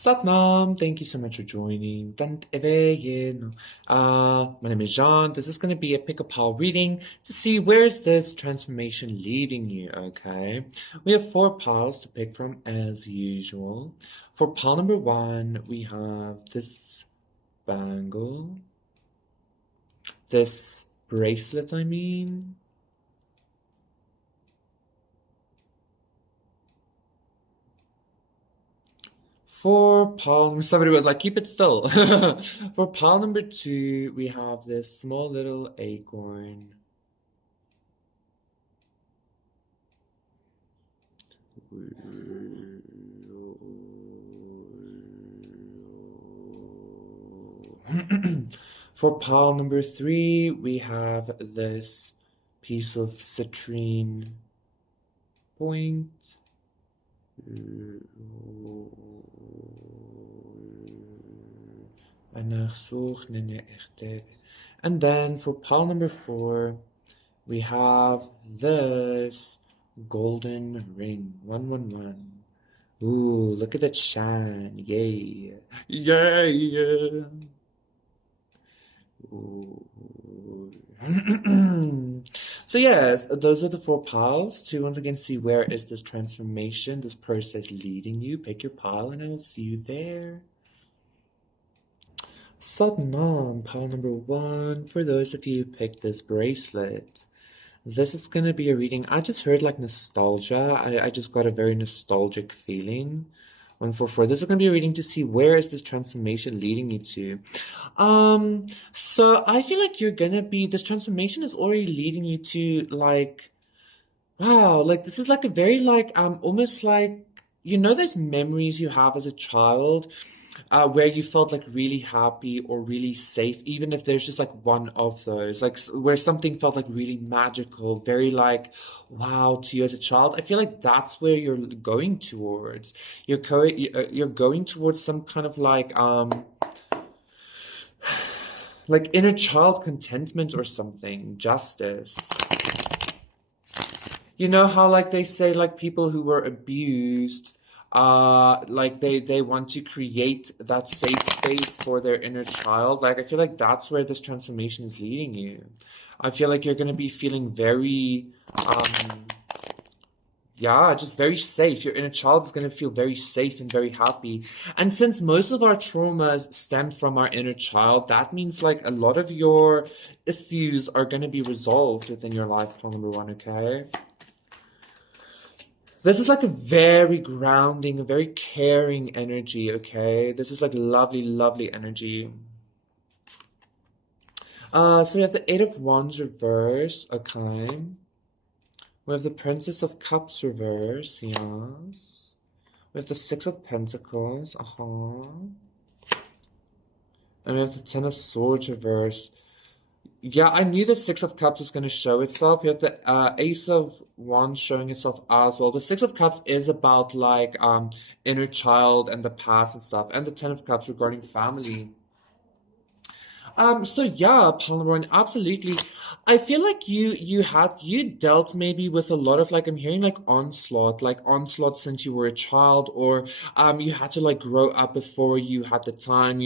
Satnam, thank you so much for joining. My name is John. This is going to be a pick a pile reading to see where's this transformation leading you, okay? We have 4 piles to pick from as usual. For pile number 1, we have this bangle, this bracelet, I mean. For pile, somebody was like, keep it still. For pile number 2, we have this small little acorn. For pile number 3, we have this piece of citrine point. And then for pile number 4, we have this golden ring. 111. Ooh, look at that shine. Yay. Yay. So yes, those are the 4 piles to once again see where is this transformation, this process leading you. Pick your pile and I will see you there. Satnam, pile number 1, for those of you who picked this bracelet. This is going to be a reading. I just heard like nostalgia. I just got a very nostalgic feeling. 144. This is going to be a reading to see where is this transformation leading you to. So I feel like this transformation is already leading you to like, wow, like this is like a very like, almost like, those memories you have as a child, where you felt like really happy or really safe, even if there's just like one of those, like where something felt like really magical, very like wow to you as a child. I feel like that's where you're going towards. You're going towards some kind of like inner child contentment or something, justice. You know how like they say like people who were abused, like they want to create that safe space for their inner child. Like I feel like that's where this transformation is leading you. I feel like you're gonna be feeling very yeah, just very safe. Your inner child is going to feel very safe and very happy. And since most of our traumas stem from our inner child, that means like a lot of your issues are going to be resolved within your life, plan number 1, okay? This is like a very grounding, a very caring energy, okay? This is like lovely, lovely energy. So we have the 8 of Wands reverse, okay? We have the Princess of Cups reverse, yes. We have the 6 of Pentacles, And we have the 10 of Swords reverse. Yeah, I knew the 6 of Cups was going to show itself. We have the Ace of Wands showing itself as well. The 6 of Cups is about like inner child and the past and stuff. And the 10 of Cups regarding family. So yeah, Palmeron, absolutely. I feel like you dealt maybe with a lot of like I'm hearing like onslaught since you were a child, or you had to like grow up before you had the time,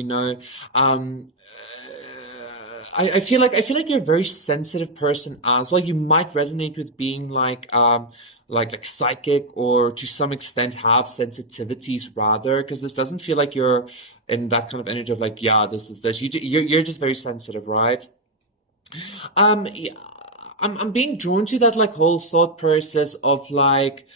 Um I feel like you're a very sensitive person as well. You might resonate with being like psychic or to some extent have sensitivities rather, because this doesn't feel like you're in that kind of energy of like, yeah, this. You're just very sensitive, right? Yeah, I'm being drawn to that like whole thought process of like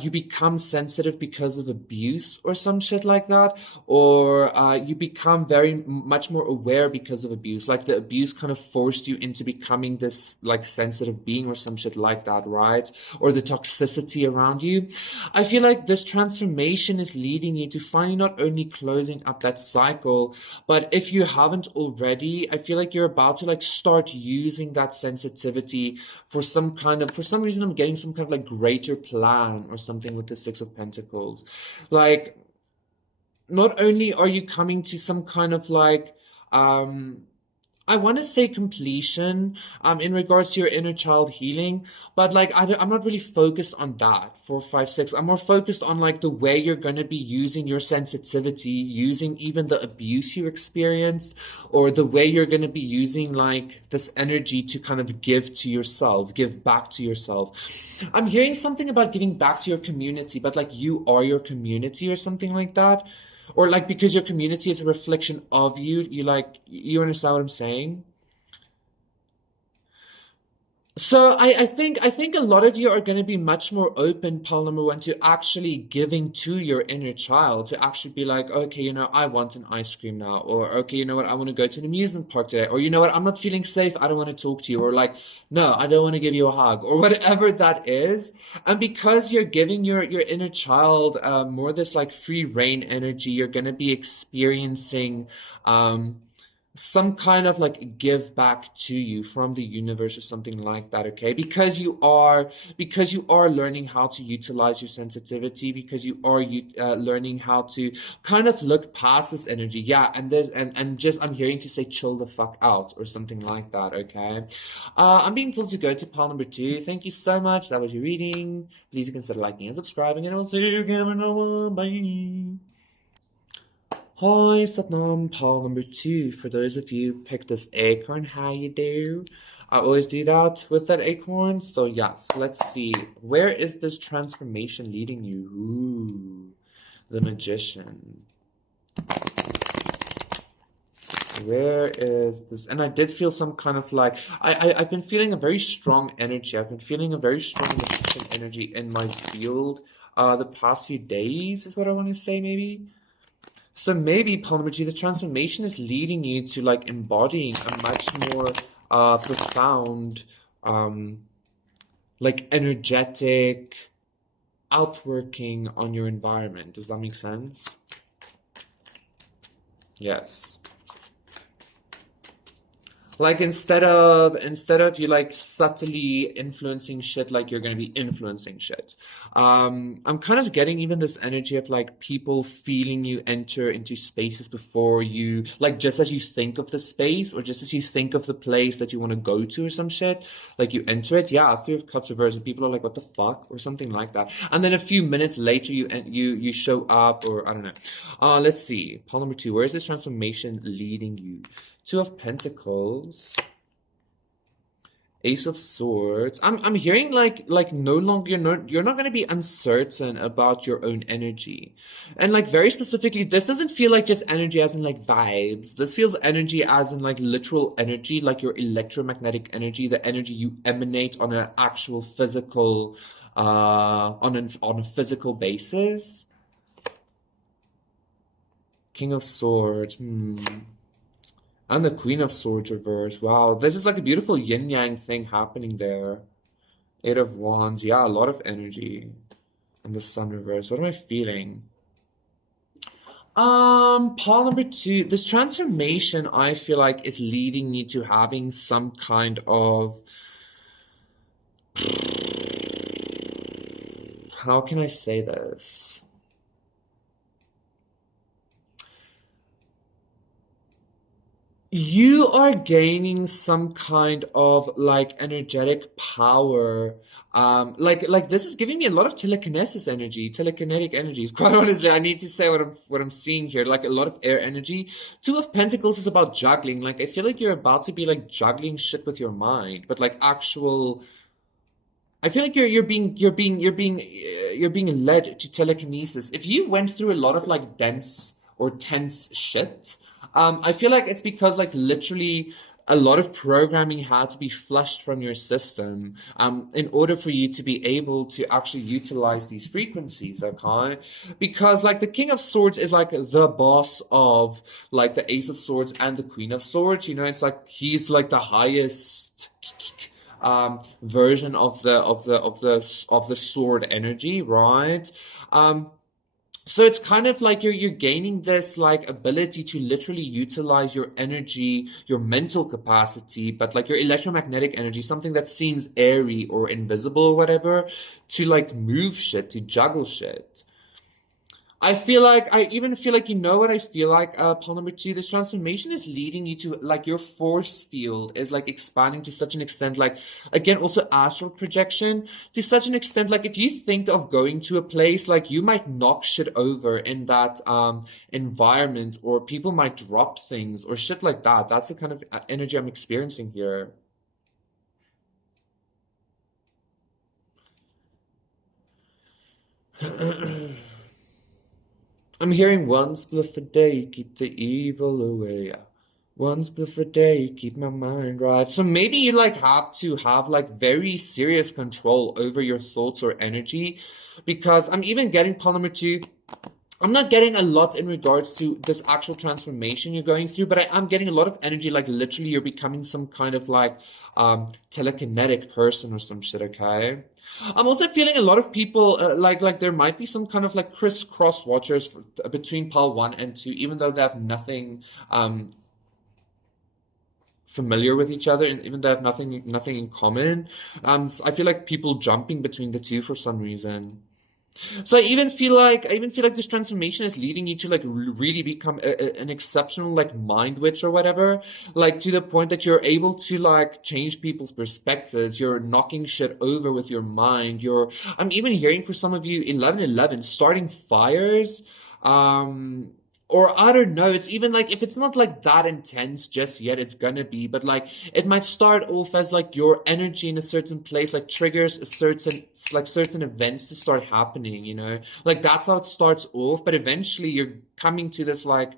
you become sensitive because of abuse or some shit like that, or you become very much more aware because of abuse. Like the abuse kind of forced you into becoming this like sensitive being or some shit like that, right? Or the toxicity around you. I feel like this transformation is leading you to finally not only closing up that cycle, but if you haven't already, I feel like you're about to like start using that sensitivity for some reason I'm getting some kind of like greater plan or something with the 6 of Pentacles. Like, not only are you coming to some kind of like, I want to say completion, in regards to your inner child healing, but like I'm not really focused on that. 4, 5, 6. I'm more focused on like the way you're going to be using your sensitivity, using even the abuse you experienced, or the way you're going to be using like this energy to kind of give to yourself, give back to yourself. I'm hearing something about giving back to your community, but like you are your community or something like that. Or like because your community is a reflection of you, you understand what I'm saying? So I think a lot of you are going to be much more open, Paul number one, to actually giving to your inner child, to actually be like, okay, I want an ice cream now, or okay, you know what, I want to go to an amusement park today, or you know what, I'm not feeling safe, I don't want to talk to you, or like, no, I don't want to give you a hug, or whatever that is. And because you're giving your inner child more this like free reign energy, you're going to be experiencing um some kind of like give back to you from the universe or something like that, okay? Because you are learning how to utilize your sensitivity, because you are learning how to kind of look past this energy. Yeah, and just I'm hearing to say chill the fuck out or something like that, okay? I'm being told to go to pile number 2. Thank you so much. That was your reading. Please consider liking and subscribing, and I will see you again in another one. Bye. Hi, Satnam, pile number 2. For those of you who picked this acorn, how you do? I always do that with that acorn. So yes, let's see. Where is this transformation leading you? Ooh, the magician. Where is this? And I did feel some kind of like I've been feeling a very strong energy. I've been feeling a very strong magician energy in my field the past few days is what I want to say maybe. So maybe, Palmergy, the transformation is leading you to like embodying a much more profound, um, like energetic outworking on your environment. Does that make sense? Yes. Like instead of you like subtly influencing shit, like you're gonna be influencing shit. I'm kind of getting even this energy of like people feeling you enter into spaces before you, like just as you think of the space or just as you think of the place that you want to go to or some shit, like you enter it. Yeah, Three of Cups reversed, and people are like, "What the fuck?" or something like that. And then a few minutes later, you show up, or I don't know. Let's see. Pile number 2. Where is this transformation leading you? Two of Pentacles, Ace of Swords. I'm hearing like no longer you're not going to be uncertain about your own energy. And like very specifically, this doesn't feel like just energy as in like vibes. This feels energy as in like literal energy, like your electromagnetic energy, the energy you emanate on an actual physical on a physical basis. King of Swords. And the Queen of Swords reverse. Wow, this is like a beautiful yin-yang thing happening there. Eight of Wands. Yeah, a lot of energy. And the Sun reverse. What am I feeling? Pile number 2. This transformation, I feel like, is leading me to having some kind of... How can I say this? You are gaining some kind of like energetic power. Like this is giving me a lot of telekinesis energy, telekinetic energies. Quite honestly, I need to say what I'm seeing here. Like a lot of air energy. Two of Pentacles is about juggling. Like I feel like you're about to be like juggling shit with your mind, but like actual. I feel like you're being led to telekinesis. If you went through a lot of like dense or tense shit, I feel like it's because like literally a lot of programming had to be flushed from your system in order for you to be able to actually utilize these frequencies, okay? Because like the King of Swords is like the boss of like the Ace of Swords and the Queen of Swords. It's like he's like the highest version of the sword energy, right? So it's kind of like you're gaining this like ability to literally utilize your energy, your mental capacity, but like your electromagnetic energy, something that seems airy or invisible or whatever, to like move shit, to juggle shit. I feel like I even feel like you know what I feel like, Paul number two, this transformation is leading you to like your force field is like expanding to such an extent, like again, also astral projection to such an extent, like if you think of going to a place, like you might knock shit over in that environment, or people might drop things or shit like that. That's the kind of energy I'm experiencing here. I'm hearing one spliff a day, keep the evil away. One spliff a day, keep my mind right. So maybe you like have to have like very serious control over your thoughts or energy, because I'm even getting polymer two. I'm not getting a lot in regards to this actual transformation you're going through, but I am getting a lot of energy, like literally you're becoming some kind of like telekinetic person or some shit, okay? I'm also feeling a lot of people like there might be some kind of like crisscross watchers between Pal 1 and 2, even though they have nothing familiar with each other, and even though they have nothing in common. I feel like people jumping between the two for some reason. So I even feel like this transformation is leading you to like really become an exceptional like mind witch or whatever, like to the point that you're able to like change people's perspectives. You're knocking shit over with your mind. I'm even hearing for some of you 1111 starting fires. Um, or I don't know, it's even like if it's not like that intense just yet, it's gonna be, but like it might start off as like your energy in a certain place like triggers a certain events to start happening, you know? Like that's how it starts off, but eventually you're coming to this like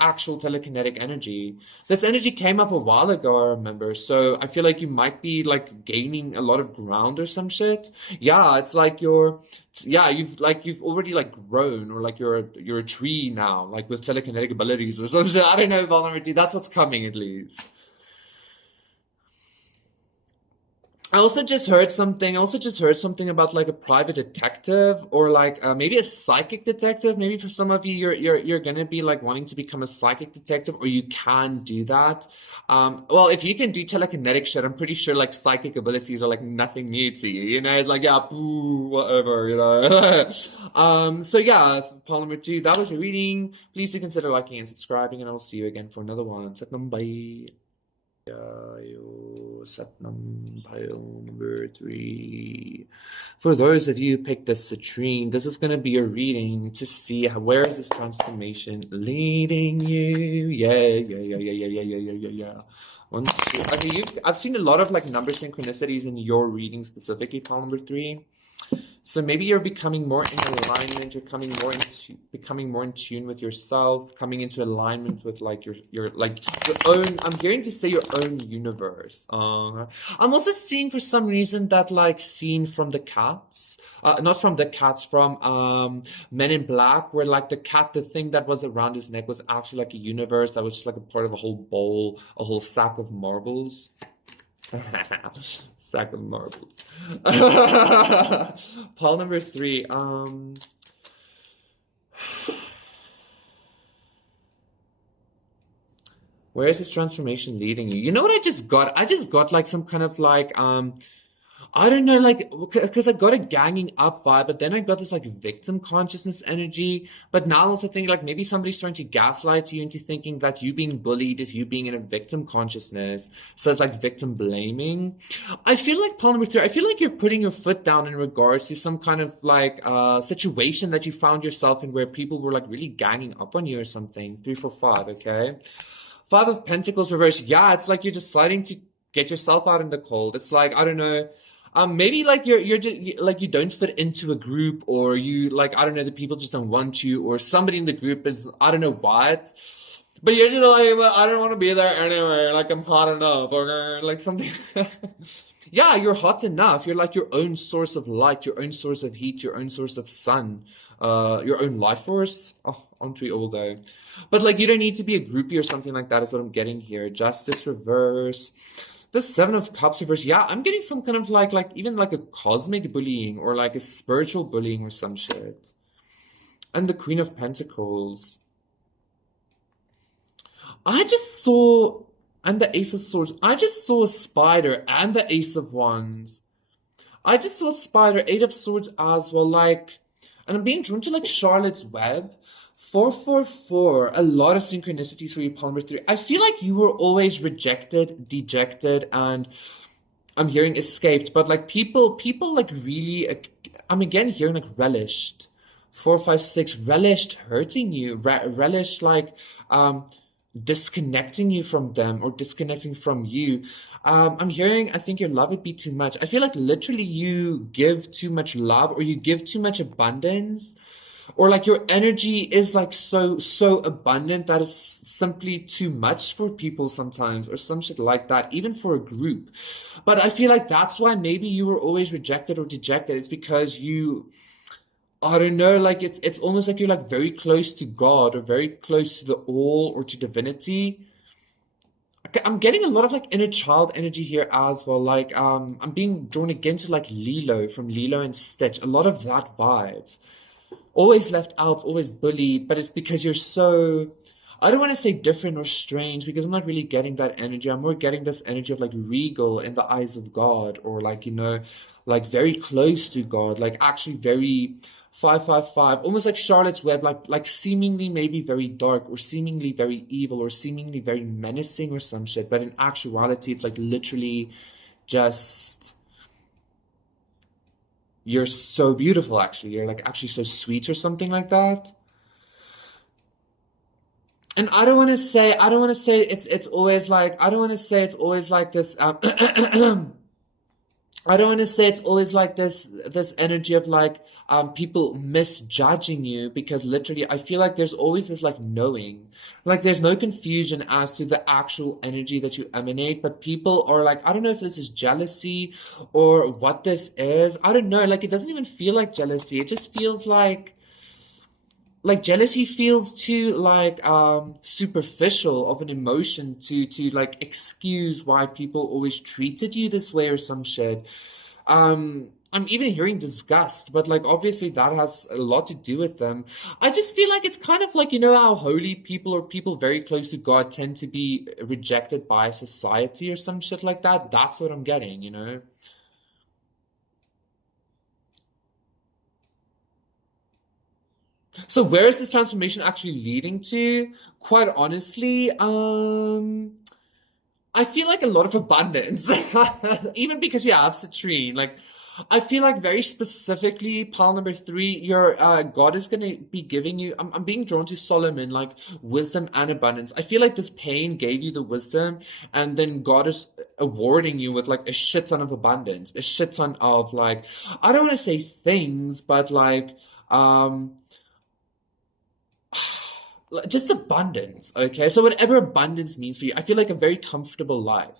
actual telekinetic energy. This energy came up a while ago, I remember. So I feel like you might be like gaining a lot of ground or some shit. Yeah, it's like yeah, you've already like grown, or like you're a tree now, like with telekinetic abilities or something. I don't know, vulnerability. That's what's coming at least. I also just heard something about like a private detective, or like maybe a psychic detective. Maybe for some of you, you're gonna be like wanting to become a psychic detective, or you can do that. Well, if you can do telekinetic shit, I'm pretty sure like psychic abilities are like nothing new to you. You know, it's like yeah, boo, whatever. You know. So yeah, Polymer 2, that was your reading. Please do consider liking and subscribing, and I'll see you again for another one. Satnam, bye. Satnam pile number 3. For those of you who picked this citrine, this is going to be a reading to see where is this transformation leading you. Yeah, yeah, yeah, yeah, yeah, yeah, yeah, yeah, yeah, yeah. One, two. Okay, I've seen a lot of like number synchronicities in your reading, specifically pile number 3. So maybe you're becoming more in alignment, you're becoming more in tune with yourself, coming into alignment with like your like your own, I'm hearing to say your own universe. I'm also seeing for some reason that like scene from the cats, not from the cats, from Men in Black, where like the cat, the thing that was around his neck was actually like a universe that was just like a part of a whole bowl, a whole sack of marbles. Sack of marbles. Paul number 3. Where is this transformation leading you? You know what I just got? I just got like some kind of like I don't know, like, because I got a ganging up vibe, but then I got this like victim consciousness energy. But now I also think like maybe somebody's trying to gaslight you into thinking that you being bullied is you being in a victim consciousness. So it's like victim blaming. I feel like Paul number 3, I feel like you're putting your foot down in regards to some kind of like situation that you found yourself in, where people were like really ganging up on you or something. 3, 4, 5, okay? 5 of Pentacles reverse. Yeah, it's like you're deciding to get yourself out in the cold. It's like, I don't know. Maybe like you're just like you don't fit into a group, or you like I don't know, the people just don't want you, or somebody in the group is I don't know what, but you're just like well, I don't want to be there anyway. Like I'm hot enough, or like something. Yeah, you're hot enough. You're like your own source of light, your own source of heat, your own source of sun, your own life force. Oh, aren't we all though? But like you don't need to be a groupie or something like that. Is what I'm getting here. Justice reverse. The Seven of Cups reverse. Yeah, I'm getting some kind of like even like a cosmic bullying, or like a spiritual bullying or some shit. And the Queen of Pentacles. I just saw, and the Ace of Swords. I just saw a spider and the Ace of Wands. I just saw a spider, 8 of Swords as well. Like, And I'm being drawn to like Charlotte's Web. 444, a lot of synchronicities for you, Palm number 3. I feel like you were always rejected, dejected, and I'm hearing escaped, but like people like really, I'm again hearing like relished. 456, relished hurting you, relished like um disconnecting you from them or disconnecting from you. I'm hearing, I think your love would be too much. I feel like literally you give too much love or you give too much abundance or like your energy is like so abundant that it's simply too much for people sometimes or some shit like that, even for a group. But I feel like that's why maybe you were always rejected or dejected. It's because you, I don't know, like it's almost like you're like very close to God or very close to the all or to divinity. Okay, I'm getting a lot of like inner child energy here as well. Like I'm being drawn again to like Lilo from Lilo and Stitch. A lot of that vibes. Always left out, always bullied, but it's because you're so, I don't want to say different or strange because I'm not really getting that energy. I'm more getting this energy of like regal in the eyes of God or like, like very close to God, like actually very 555, almost like Charlotte's Web, like seemingly maybe very dark or seemingly very evil or seemingly very menacing or some shit, but in actuality, it's like literally just you're so beautiful, actually. You're like actually so sweet or something like that. And I don't want to say it's always like, I don't want to say it's always like this, I don't want to say it's always like this energy of like people misjudging you because literally I feel like there's always this like knowing. Like there's no confusion as to the actual energy that you emanate, but people are like, I don't know if this is jealousy or what this is. I don't know. Like it doesn't even feel like jealousy. It just feels like jealousy feels too like superficial of an emotion to like excuse why people always treated you this way or some shit. I'm even hearing disgust, but like obviously that has a lot to do with them. I just feel like it's kind of like, how holy people or people very close to God tend to be rejected by society or some shit like that. That's what I'm getting. So where is this transformation actually leading to? Quite honestly, I feel like a lot of abundance, even because you have citrine. Like, I feel like very specifically, pile number 3, your God is gonna be giving you. I'm being drawn to Solomon, like wisdom and abundance. I feel like this pain gave you the wisdom, and then God is awarding you with like a shit ton of abundance, a shit ton of like, I don't want to say things, but like, um just abundance, okay? So whatever abundance means for you, I feel like a very comfortable life.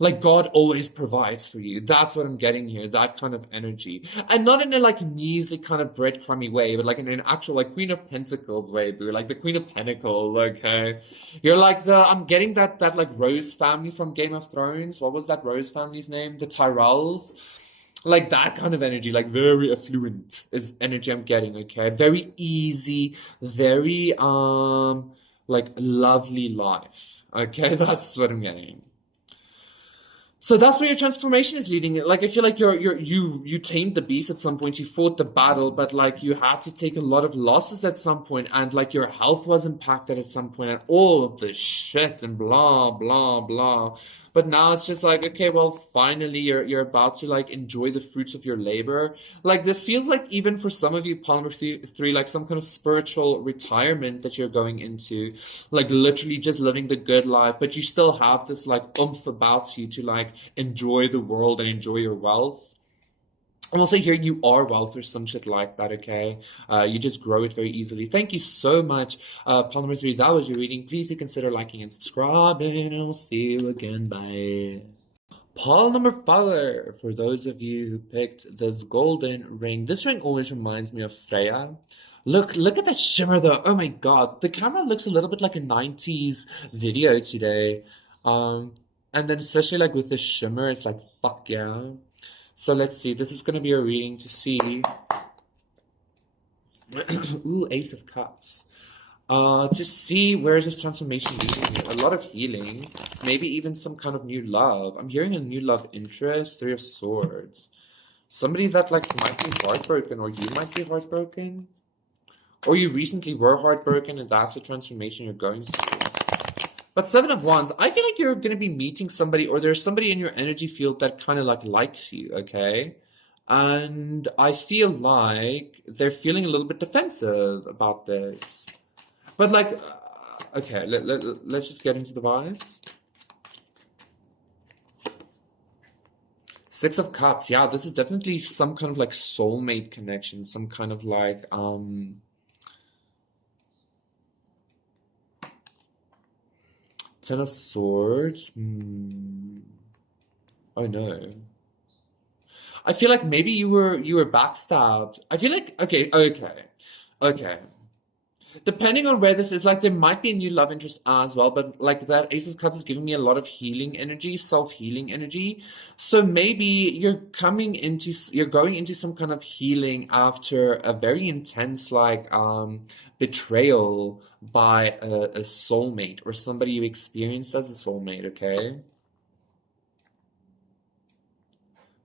Like God always provides for you. That's what I'm getting here, that kind of energy. And not in a like measly kind of breadcrumby way, but like in an actual like Queen of Pentacles way, boo. Like the Queen of Pentacles, okay? You're like I'm getting that like Rose family from Game of Thrones. What was that Rose family's name? The Tyrells. Like that kind of energy, like very affluent is energy I'm getting, okay? Very easy, very like lovely life. Okay, that's what I'm getting. So that's where your transformation is leading. Like I feel like you tamed the beast at some point, you fought the battle, but like you had to take a lot of losses at some point, and like your health was impacted at some point, and all of this shit and blah blah blah. But now it's just like, okay, well, finally you're about to like enjoy the fruits of your labor. Like this feels like even for some of you, Palmer 3, like some kind of spiritual retirement that you're going into, like literally just living the good life, but you still have this like oomph about you to like enjoy the world and enjoy your wealth. I'm also hearing you are wealth or some shit like that, okay? You just grow it very easily. Thank you so much, Paul number 3. That was your reading. Please do consider liking and subscribing, and I'll see you again. Bye. Paul number 4, for those of you who picked this golden ring. This ring always reminds me of Freya. Look at that shimmer though. Oh my god. The camera looks a little bit like a 90s video today. And then especially like with the shimmer, it's like, fuck yeah. So let's see. This is going to be a reading to see. Ooh, Ace of Cups. To see where is this transformation leading you. A lot of healing. Maybe even some kind of new love. I'm hearing a new love interest. 3 of Swords. Somebody that like might be heartbroken, or you might be heartbroken, or you recently were heartbroken and that's the transformation you're going through. But Seven of Wands, I feel like you're going to be meeting somebody, or there's somebody in your energy field that kind of like likes you, okay? And I feel like they're feeling a little bit defensive about this. But like, okay, let's just get into the vibes. Six of Cups, yeah, this is definitely some kind of like soulmate connection, some kind of like, Ten of Swords. Oh no. I feel like maybe you were backstabbed. I feel like okay. Depending on where this is, like there might be a new love interest as well, but like that Ace of Cups is giving me a lot of healing energy, self-healing energy. So maybe you're going into some kind of healing after a very intense like betrayal by a soulmate or somebody you experienced as a soulmate, okay?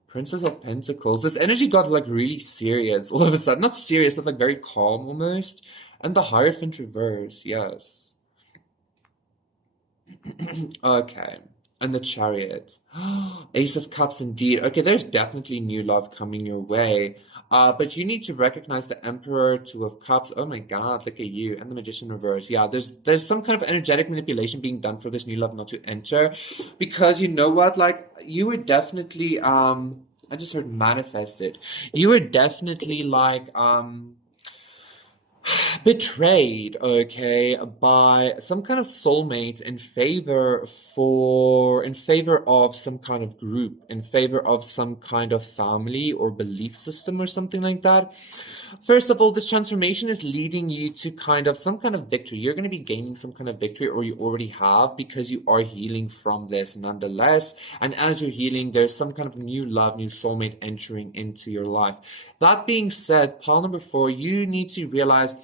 Princess of Pentacles. This energy got like really serious all of a sudden. Not serious, but like very calm almost. And the Hierophant reverse, yes. Okay. And the Chariot. Ace of Cups indeed. Okay, there's definitely new love coming your way. But you need to recognize the Emperor, Two of Cups. Oh my God, look at you. And the Magician reverse. Yeah, there's some kind of energetic manipulation being done for this new love not to enter. Because you know what? Like, you were definitely, I just heard manifested. You were definitely like, betrayed, okay, by some kind of soulmate in favor of some kind of group, in favor of some kind of family or belief system or something like that. First of all, this transformation is leading you to kind of some kind of victory. You're going to be gaining some kind of victory, or you already have, because you are healing from this nonetheless. And as you're healing, there's some kind of new love, new soulmate entering into your life. That being said, pile number 4, you need to realize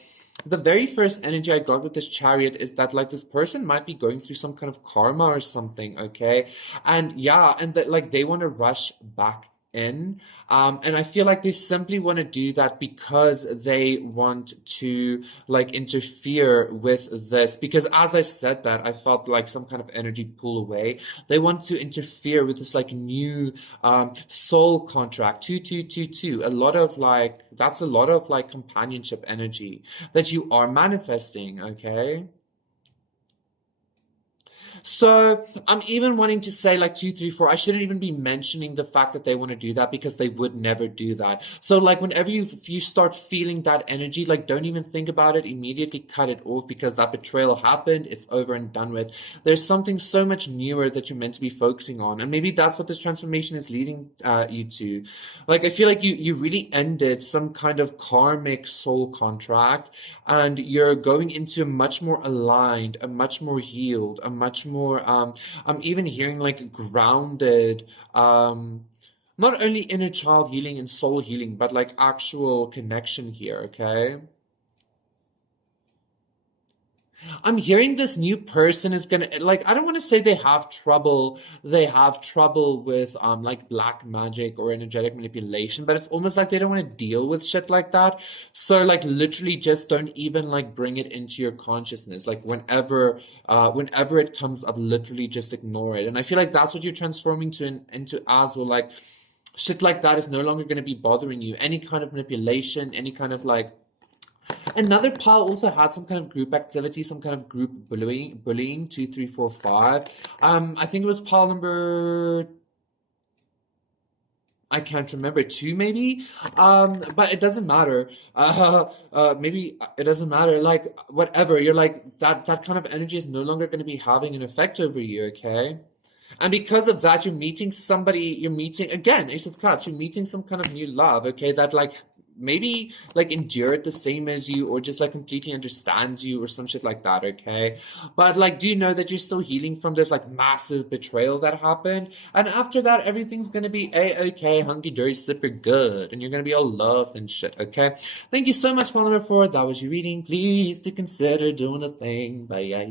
the very first energy I got with this Chariot is that like this person might be going through some kind of karma or something, okay? And yeah, and that like they want to rush back in. And I feel like they simply want to do that because they want to like interfere with this. Because as I said that, I felt like some kind of energy pull away. They want to interfere with this like new soul contract. 2222. That's a lot of like companionship energy that you are manifesting, okay? So I'm even wanting to say like 234. I shouldn't even be mentioning the fact that they want to do that, because they would never do that. So like whenever you start feeling that energy, like don't even think about it. Immediately cut it off, because that betrayal happened. It's over and done with. There's something so much newer that you're meant to be focusing on, and maybe that's what this transformation is leading you to. Like I feel like you really ended some kind of karmic soul contract, and you're going into a much more aligned, a much more healed, a much more I'm even hearing like grounded, not only inner child healing and soul healing, but like actual connection here, okay? I'm hearing this new person is gonna like, I don't want to say they have trouble with like black magic or energetic manipulation, but it's almost like they don't want to deal with shit like that. So like literally just don't even like bring it into your consciousness. Like whenever it comes up, literally just ignore it. And I feel like that's what you're transforming into as well. Like shit like that is no longer going to be bothering you. Any kind of manipulation, any kind of like, another pile also had some kind of group activity, some kind of group bullying, 2, 3, 4, 5. I think it was pile number, I can't remember, 2 maybe. But it doesn't matter. Maybe it doesn't matter. Like whatever, you're like that kind of energy is no longer going to be having an effect over you, okay? And because of that, you're meeting again, Ace of Cups, you're meeting some kind of new love, okay, that like maybe like endured the same as you, or just like completely understands you or some shit like that, okay? But like do you know that you're still healing from this like massive betrayal that happened? And after that, everything's gonna be a-okay, hunky-dory, super good, and you're gonna be all loved and shit, okay? Thank you so much, Paula, for that was your reading. Please do consider doing a thing. Bye.